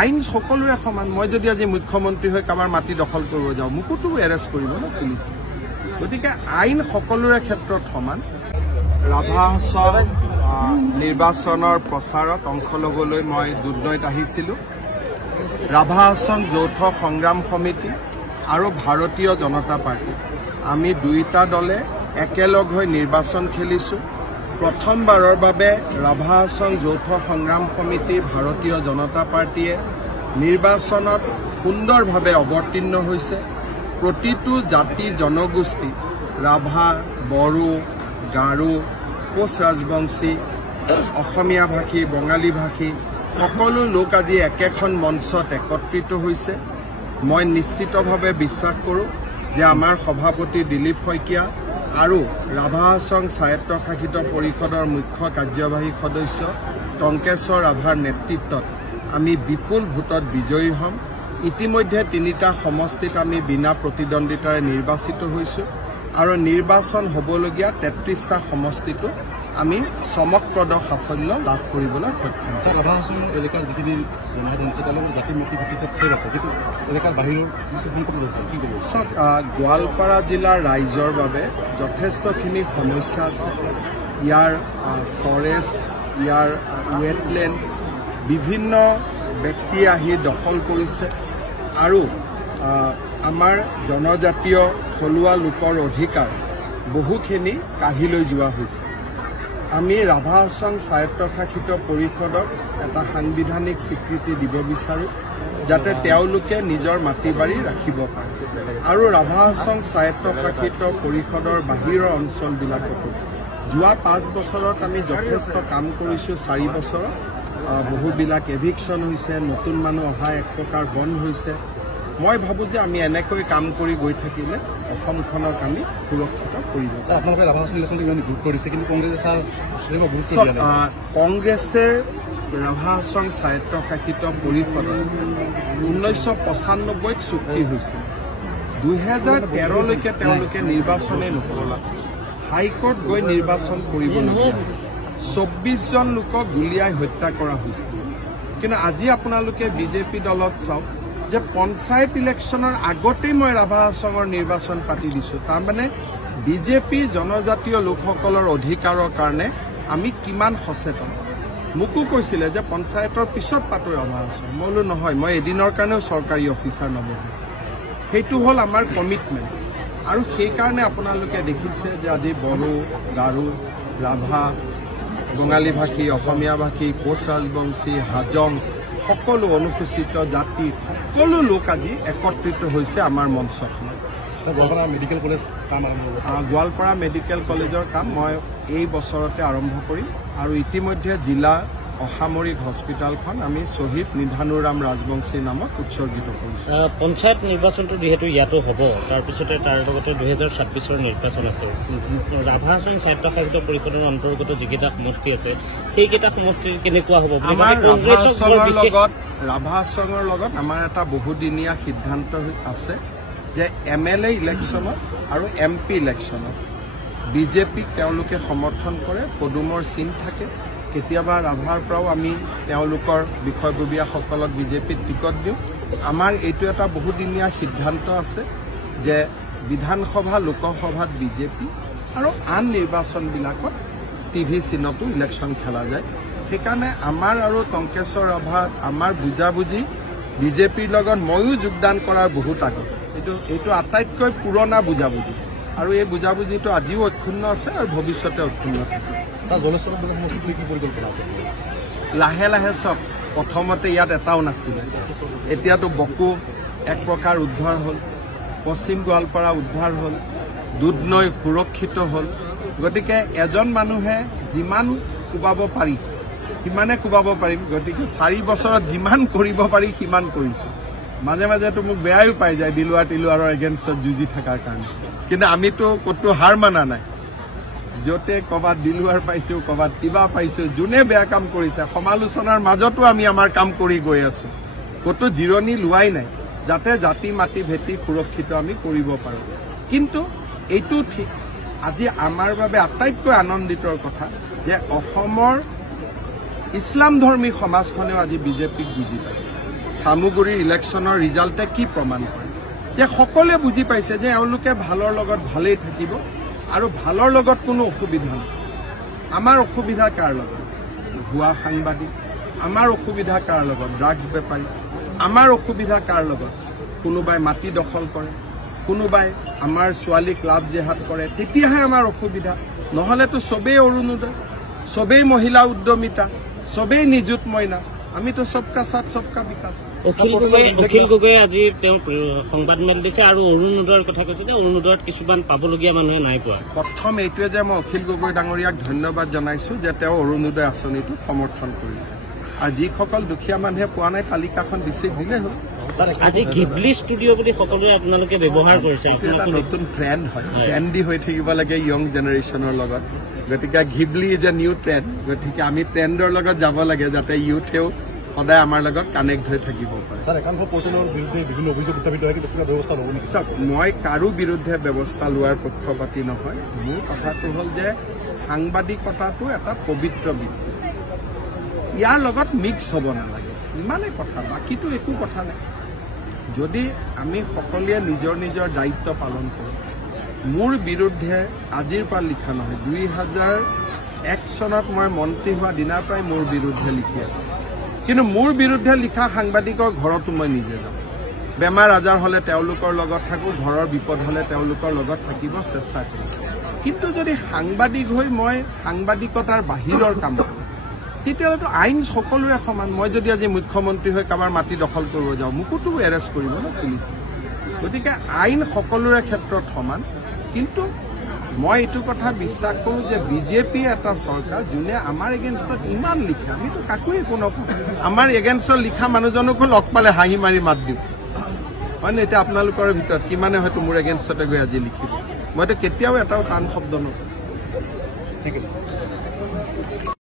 আইন সকলোৰে সমান মই যদি আজি মুখ্যমন্ত্ৰী হৈ কাৰোবাৰ মাটি দখল কৰিব যাওঁ মোকোতো এৰেষ্ট কৰিব ন পুলিচে গতিকে আইন সকলোৰে ক্ষেত্ৰত সমান ৰাভা হাছং নিৰ্বাচনৰ প্ৰচাৰত অংশ ল'বলৈ মই দুধনৈত আহিছিলোঁ ৰাভা হাছং যৌথ সংগ্ৰাম সমিতি আৰু ভাৰতীয় জনতা পাৰ্টি আমি দুইটা দলে একেলগ হৈ নিৰ্বাচন খেলিছোঁ প্ৰথমবাৰৰ বাবে ৰাভা হাছং যৌথ সংগ্ৰাম সমিতি ভাৰতীয় জনতা পাৰ্টিয়ে নিৰ্বাচনত সুন্দৰভাৱে অৱতীৰ্ণ হৈছে প্ৰতিটো জাতি জনগোষ্ঠী ৰাভা বড়ো গাৰো কোচ ৰাজবংশী অসমীয়া ভাষী বঙালী ভাষী সকলো লোক আজি একেখন মঞ্চত একত্ৰিত হৈছে মই নিশ্চিতভাৱে বিশ্বাস কৰোঁ যে আমাৰ সভাপতি দিলীপ শইকীয়া আৰু ৰাভা হাছং স্বায়ত্তশাসিত পৰিষদৰ মুখ্য কাৰ্যবাহী সদস্য টংকেশ্বৰ ৰাভাৰ নেতৃত্বত আমি বিপুল ভোটত বিজয়ী হ'ম ইতিমধ্যে তিনিটা সমষ্টিত আমি বিনা প্ৰতিদ্বন্দ্বিতাৰে নিৰ্বাচিত হৈছোঁ আৰু নিৰ্বাচন হ'বলগীয়া 33টা সমষ্টিটো আমি চমকপ্ৰদ সাফল্য লাভ কৰিবলৈ সক্ষম হৈছোঁ ৰাভা হাছং এলেকাৰ যিখিনি জনসাধাৰণ আছে তেওঁলোকৰ জাতি মুক্তি ভিত্তিছে চেভ আছে কিন্তু এলেকাৰ বাহিৰৰ সংকট আছে কি ক'ব চব গোৱালপাৰা জিলাৰ ৰাইজৰ বাবে যথেষ্টখিনি সমস্যা আছে ইয়াৰ ফৰেষ্ট ইয়াৰ ৱেটলেণ্ড বিভিন্ন ব্যক্তিয়ে আহি দখল কৰিছে আৰু আমাৰ জনজাতীয় থলুৱা লোকৰ অধিকাৰ বহুখিনি কাঢ়ি লৈ যোৱা হৈছে আমি ৰাভা হাছং স্বায়ত্তশাসিত পৰিষদক এটা সাংবিধানিক স্বীকৃতি দিব বিচাৰোঁ যাতে তেওঁলোকে নিজৰ মাটি বাৰী ৰাখিব পাৰে আৰু ৰাভা হাছং স্বায়ত্তশাসিত পৰিষদৰ বাহিৰৰ অঞ্চলবিলাকতো যোৱা 5 বছৰত আমি যথেষ্ট কাম কৰিছোঁ 4 বছৰত বহুবিলাক এভিকশ্যন হৈছে নতুন মানুহ অহা এক প্ৰকাৰ বন্ধ হৈছে মই ভাবোঁ যে আমি এনেকৈ কাম কৰি গৈ থাকিলে অসমখনক আমি সুৰক্ষিত কৰিব আপোনালোকে ৰাভা হাছং ইলেকশ্যনটো ইমান গুৰুত্ব দিছে কিন্তু কংগ্ৰেছে কংগ্ৰেছে ৰাভা হাছং স্বায়ত্তশাসিত পৰিষদত 1995ত চুক্তি হৈছিল 2013লৈকে তেওঁলোকে নিৰ্বাচনেই নকৰিলে হাইকোৰ্ট গৈ নিৰ্বাচন কৰিবলগীয়া 24জন লোকক গুলীয়াই হত্যা কৰা হৈছিল কিন্তু আজি আপোনালোকে বিজেপি দলত চাওক যে পঞ্চায়ত ইলেকশ্যনৰ আগতেই মই ৰাভা হাছঙৰ নিৰ্বাচন পাতি দিছোঁ তাৰমানে বিজেপি জনজাতীয় লোকসকলৰ অধিকাৰৰ কাৰণে আমি কিমান সচেতন মোকো কৈছিলে যে পঞ্চায়তৰ পিছত পাতো ৰাভা হাছং মই বোলো নহয় মই এদিনৰ কাৰণেও চৰকাৰী অফিচাৰ নবহোঁ সেইটো হ'ল আমাৰ কমিটমেণ্ট আৰু সেইকাৰণে আপোনালোকে দেখিছে যে আজি বড়ো গাৰো ৰাভা বঙালী ভাষী অসমীয়া ভাষী কোচ ৰাজবংশী হাজং সকলো অনুসূচিত জাতি সকলো লোক আজি একত্ৰিত হৈছে আমাৰ মঞ্চখনত মেডিকেল কলেজ গোৱালপাৰা মেডিকেল কলেজৰ কাম মই এই বছৰতে আৰম্ভ কৰিম আৰু ইতিমধ্যে জিলা অসামৰিক হস্পিটেলখন আমি শ্বহীদ নিধানুৰাম ৰাজবংশীৰ নামত উৎসৰ্গিত কৰিছোঁ পঞ্চায়ত নিৰ্বাচনটো যিহেতু ইয়াতো হ'ব তাৰপিছতে তাৰ লগতে 2026ৰ নিৰ্বাচন আছে ৰাভা হাছং স্বায়ত্তশাসিত পৰিষদৰ অন্তৰ্গত যিকেইটা সমষ্টি আছে সেইকেইটা সমষ্টিৰ কেনেকুৱা হ'ব আমাৰ ৰাভা হাছঙৰ লগত আমাৰ এটা বহুদিনীয়া সিদ্ধান্ত আছে যে MLA ইলেকশ্যনত আৰু MP ইলেকশ্যনত বিজেপিক তেওঁলোকে সমৰ্থন কৰে পদুমৰ চিন থাকে কেতিয়াবা ৰাভাৰ পৰাও আমি তেওঁলোকৰ বিষয়ববীয়াসকলক বিজেপিত টিকট দিওঁ আমাৰ এইটো এটা বহুদিনীয়া সিদ্ধান্ত আছে যে বিধানসভা লোকসভাত বিজেপি আৰু আন নিৰ্বাচনবিলাকত TV চিনতো ইলেকশ্যন খেলা যায় সেইকাৰণে আমাৰ আৰু টংকেশ্বৰ ৰাভাৰ আমাৰ বুজাবুজি বিজেপিৰ লগত ময়ো যোগদান কৰাৰ বহুত আগত এইটো আটাইতকৈ পুৰণা বুজাবুজি আৰু এই বুজাবুজিটো আজিও অক্ষুণ্ণ আছে আৰু ভৱিষ্যতে অক্ষুণ্ণ থাকিব লাহে লাহে চব প্ৰথমতে ইয়াত এটাও নাছিলে এতিয়াতো বকো এক প্ৰকাৰ উদ্ধাৰ হ'ল পশ্চিম গোৱালপাৰা উদ্ধাৰ হ'ল দুধনৈ সুৰক্ষিত হ'ল গতিকে এজন মানুহে যিমান কোবাব পাৰি সিমানে কোবাব পাৰিম গতিকে 4 বছৰত যিমান কৰিব পাৰি সিমান কৰিছোঁ মাজে মাজেতো মোক বেয়াও পাই যায় দিলুৱাৰৰ এগেইনষ্টত যুঁজি থকাৰ কাৰণে কিন্তু আমিতো ক'তো হাৰ মানা নাই য'তে ক'ৰবাত দিলুৱাৰ পাইছোঁ ক'ৰবাত কিবা পাইছোঁ যোনে বেয়া কাম কৰিছে সমালোচনাৰ মাজতো আমি আমাৰ কাম কৰি গৈ আছোঁ ক'তো জিৰণি লোৱাই নাই যাতে জাতি মাটি ভেটি সুৰক্ষিত আমি কৰিব পাৰোঁ কিন্তু এইটো ঠিক আজি আমাৰ বাবে আটাইতকৈ আনন্দিতৰ কথা যে অসমৰ ইছলাম ধৰ্মী সমাজখনেও আজি বিজেপিক বুজি পাইছে চামুগুৰিৰ ইলেকশ্যনৰ ৰিজাল্টে কি প্ৰমাণ কৰে যে সকলোৱে বুজি পাইছে যে এওঁলোকে ভালৰ লগত ভালেই থাকিব আৰু ভালৰ লগত কোনো অসুবিধা নাই। আমাৰ অসুবিধা কাৰ লগত? ভুৱা সাংবাদিক। আমাৰ অসুবিধা কাৰ লগত? ড্ৰাগছ বেপাৰী। আমাৰ অসুবিধা কাৰ লগত? কোনোবাই মাটি দখল কৰে, কোনোবাই আমাৰ ছোৱালীক লাভ জেহাদ কৰে, তেতিয়াহে আমাৰ অসুবিধা। নহ'লেতো চবেই অৰুণোদয়, চবেই মহিলা উদ্যমিতা, চবেই নিযুত মইনা। আমিতো সবকা সাথ সবকা বিকাশ। অখিল গগৈয়ে আজি তেওঁ সংবাদমেল দিছে আৰু অৰুণোদয়ৰ কথা কৈছে যে অৰুণোদয়ত কিছুমান পাবলগীয়া মানুহে নাই পোৱা। প্ৰথম এইটোৱে যে মই অখিল গগৈ ডাঙৰীয়াক ধন্যবাদ জনাইছোঁ যে তেওঁ অৰুণোদয় আঁচনিটো সমৰ্থন কৰিছে আৰু যিসকল দুখীয়া মানুহে পোৱা নাই তালিকাখন দিলেই হ'ল। আজি ঘিবলি ষ্টুডিঅ' বুলি সকলোৱে আপোনালোকে ব্যৱহাৰ কৰিছে। এটা নতুন ট্ৰেণ্ড হয়, ট্ৰেণ্ডি হৈ থাকিব লাগে য়ং জেনেৰেশ্যনৰ লগত। গতিকে Ghibli is a new trend. গতিকে আমি ট্ৰেণ্ডৰ লগত যাব লাগে যাতে ইউথেও সদায় আমাৰ লগত কানেক্ট হৈ থাকিব পাৰে। চাওক, মই কাৰো বিৰুদ্ধে ব্যৱস্থা লোৱাৰ পক্ষপাতি নহয়। মোৰ কথাটো হ'ল যে সাংবাদিকতাটো এটা পবিত্ৰ বৃত্তি, ইয়াৰ লগত মিক্স হ'ব নালাগে, ইমানেই কথা, বাকীটো একো কথা নাই। যদি আমি সকলোৱে নিজৰ নিজৰ দায়িত্ব পালন কৰোঁ, মোৰ বিৰুদ্ধে আজিৰ পৰা লিখা নহয়, 2001 চনত মই মন্ত্ৰী হোৱা দিনাৰ পৰাই মোৰ বিৰুদ্ধে লিখি আছোঁ। কিন্তু মোৰ বিৰুদ্ধে লিখা সাংবাদিকৰ ঘৰতো মই নিজে যাওঁ। বেমাৰ আজাৰ হ'লে তেওঁলোকৰ লগত থাকোঁ, ঘৰৰ বিপদ হ'লে তেওঁলোকৰ লগত থাকিব চেষ্টা কৰোঁ। কিন্তু যদি সাংবাদিক হৈ মই সাংবাদিকতাৰ বাহিৰৰ কাম কৰোঁ, তেতিয়াহ'লেতো আইন সকলোৰে সমান। মই যদি আজি মুখ্যমন্ত্ৰী হৈ কাৰোবাৰ মাটি দখল কৰিব যাওঁ, মোকোতো এৰেষ্ট কৰিব ন পুলিচে। গতিকে আইন সকলোৰে ক্ষেত্ৰত সমান। কিন্তু মই এইটো কথা বিশ্বাস কৰোঁ যে বিজেপি এটা চৰকাৰ যোনে আমাৰ এগেইনষ্টত ইমান লিখে, আমিতো কাকো একো নকওঁ। আমাৰ এগেইনষ্টত লিখা মানুহজনকো লগ পালে হাঁহি মাৰি মাত দিওঁ, হয়নে? এতিয়া আপোনালোকৰ ভিতৰত কিমানে হয়তো মোৰ এগেইনষ্টতে গৈ আজি লিখিব, মইতো কেতিয়াও এটাও টান শব্দ নকওঁ। ঠিক আছে।